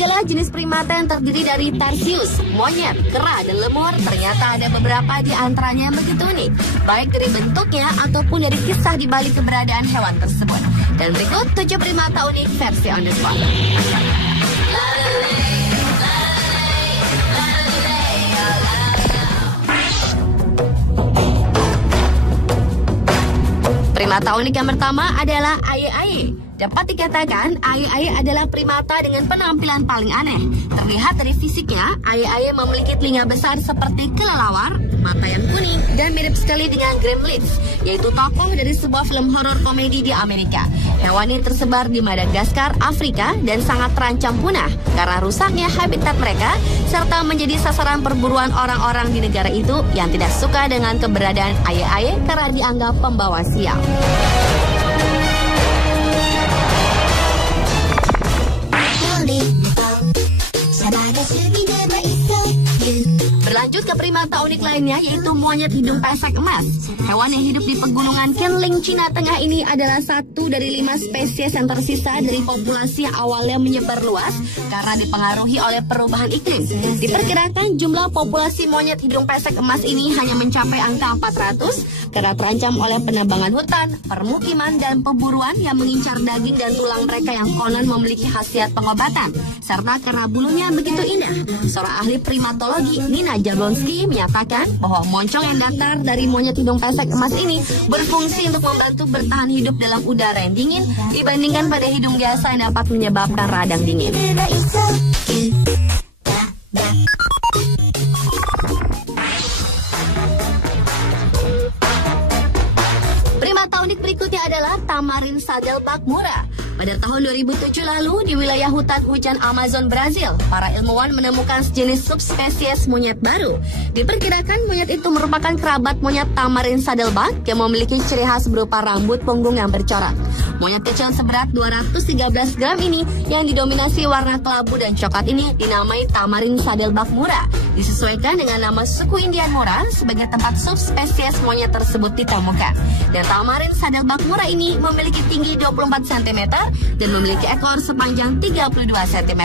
segala jenis primata yang terdiri dari tarsius, monyet, kera, dan lemur, ternyata ada beberapa di antaranya yang begitu unik, baik dari bentuknya ataupun dari kisah di balik keberadaan hewan tersebut. Dan berikut 7 primata unik versi on the spot. Primata unik yang pertama adalah aye-aye. Dapat dikatakan, aye-aye adalah primata dengan penampilan paling aneh. Terlihat dari fisiknya, aye-aye memiliki telinga besar seperti kelelawar, mata yang kuning, dan mirip sekali dengan Gremlins, yaitu tokoh dari sebuah film horor komedi di Amerika. Hewan ini tersebar di Madagaskar, Afrika, dan sangat terancam punah karena rusaknya habitat mereka, serta menjadi sasaran perburuan orang-orang di negara itu yang tidak suka dengan keberadaan aye-aye karena dianggap pembawa sial. Berlanjut ke primata unik lainnya, yaitu monyet hidung pesek emas. Hewan yang hidup di pegunungan Kenling, Cina Tengah ini adalah satu dari 5 spesies yang tersisa dari populasi yang awalnya menyebar luas karena dipengaruhi oleh perubahan iklim. Diperkirakan jumlah populasi monyet hidung pesek emas ini hanya mencapai angka 400 karena terancam oleh penebangan hutan, permukiman, dan pemburuan yang mengincar daging dan tulang mereka yang konon memiliki khasiat pengobatan, serta karena bulunya begitu indah. Seorang ahli primatologi, Nina Jablonski, menyatakan bahwa moncong yang datar dari monyet hidung pesek emas ini berfungsi untuk membantu bertahan hidup dalam udara yang dingin dibandingkan pada hidung biasa yang dapat menyebabkan radang dingin. Primata unik berikutnya adalah tamarin saddleback murah. Pada tahun 2007 lalu, di wilayah hutan hujan Amazon, Brazil, para ilmuwan menemukan sejenis subspesies monyet baru. Diperkirakan monyet itu merupakan kerabat monyet tamarin saddleback yang memiliki ciri khas berupa rambut punggung yang bercorak. Monyet kecil seberat 213 gram ini yang didominasi warna kelabu dan coklat ini dinamai tamarin saddleback murah. Disesuaikan dengan nama suku Indian Mura sebagai tempat subspesies monyet tersebut ditemukan. Dan tamarin saddleback murah ini memiliki tinggi 24 cm dan memiliki ekor sepanjang 32 cm.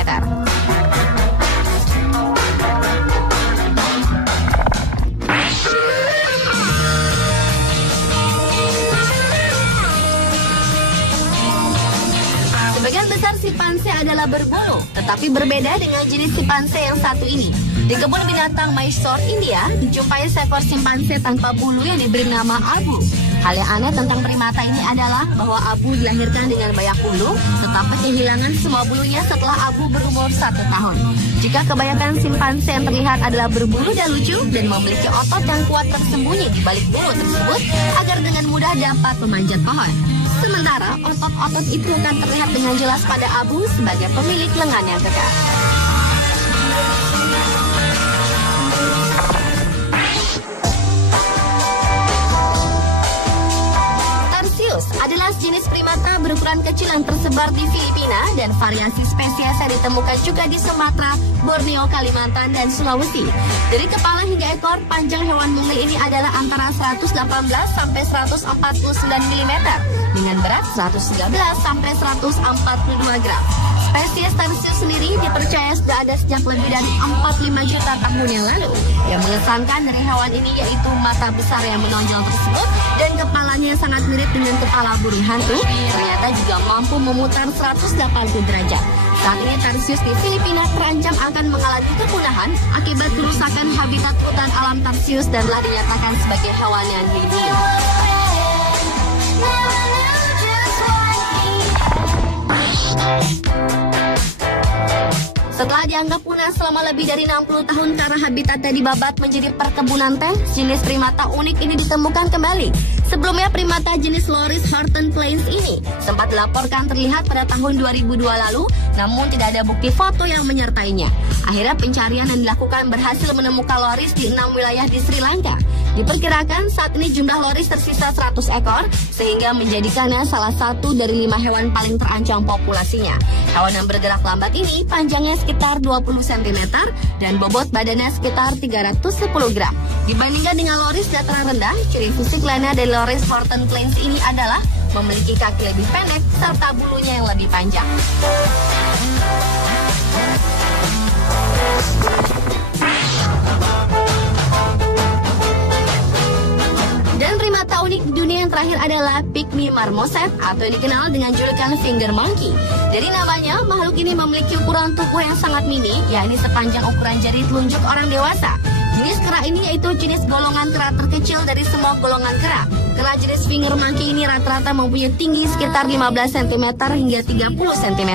Sebagian besar simpanse adalah berbulu, tetapi berbeda dengan jenis simpanse yang satu ini. Di kebun binatang Mysore, India, dijumpai seekor simpanse tanpa bulu yang diberi nama Abu. Hal yang aneh tentang primata ini adalah bahwa Abu dilahirkan dengan banyak bulu, tetapi kehilangan semua bulunya setelah Abu berumur 1 tahun. Jika kebanyakan simpanse yang terlihat adalah berbulu dan lucu dan memiliki otot yang kuat tersembunyi di balik bulu tersebut agar dengan mudah dapat memanjat pohon. Sementara otot-otot itu akan terlihat dengan jelas pada Abu sebagai pemilik lengan yang kekar. Adalah jenis primata berukuran kecil yang tersebar di Filipina dan variasi spesies yang ditemukan juga di Sumatera, Borneo, Kalimantan, dan Sulawesi. Dari kepala hingga ekor, panjang hewan mungil ini adalah antara 118 sampai 149 mm dengan berat 113 sampai 142 gram. Spesies tarsius sendiri dipercaya sudah ada sejak lebih dari 45 juta tahun yang lalu. Yang mengesankan dari hewan ini yaitu mata besar yang menonjol tersebut dan kepalanya yang sangat mirip dengan kepala burung hantu, ternyata juga mampu memutar 180 derajat. Saat ini tarsius di Filipina terancam akan mengalami kepunahan akibat kerusakan habitat hutan alam tarsius dan telah dinyatakan sebagai hewan yang dilindungi. Setelah dianggap punah selama lebih dari 60 tahun karena habitatnya dibabat menjadi perkebunan teh, jenis primata unik ini ditemukan kembali. Sebelumnya primata jenis Loris Horton Plains ini sempat dilaporkan terlihat pada tahun 2002 lalu, namun tidak ada bukti foto yang menyertainya. Akhirnya pencarian yang dilakukan berhasil menemukan Loris di 6 wilayah di Sri Lanka. Diperkirakan saat ini jumlah Loris tersisa 100 ekor, sehingga menjadikannya salah satu dari 5 hewan paling terancam populasinya. Hewan yang bergerak lambat ini panjangnya sekitar 20 cm dan bobot badannya sekitar 310 gram. Dibandingkan dengan Loris dataran rendah, ciri fisik lainnya dari Loris Horton Plains ini adalah memiliki kaki lebih pendek serta bulunya yang lebih panjang. Dan primata unik di dunia yang terakhir adalah Pygmy marmoset atau yang dikenal dengan julukan finger monkey. Dari namanya, makhluk ini memiliki ukuran tubuh yang sangat mini, yakni sepanjang ukuran jari telunjuk orang dewasa. Jenis kera ini yaitu jenis golongan kera terkecil dari semua golongan kera. Kera jenis finger monkey ini rata-rata mempunyai tinggi sekitar 15 cm hingga 30 cm.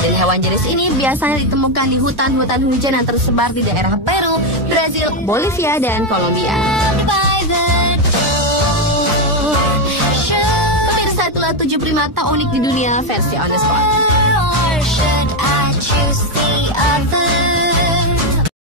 Dan hewan jenis ini biasanya ditemukan di hutan-hutan hujan yang tersebar di daerah Peru, Brazil, Bolivia, dan Kolombia. Pemirsa, itulah 7 primata unik di dunia versi on the spot. Or should I choose the other?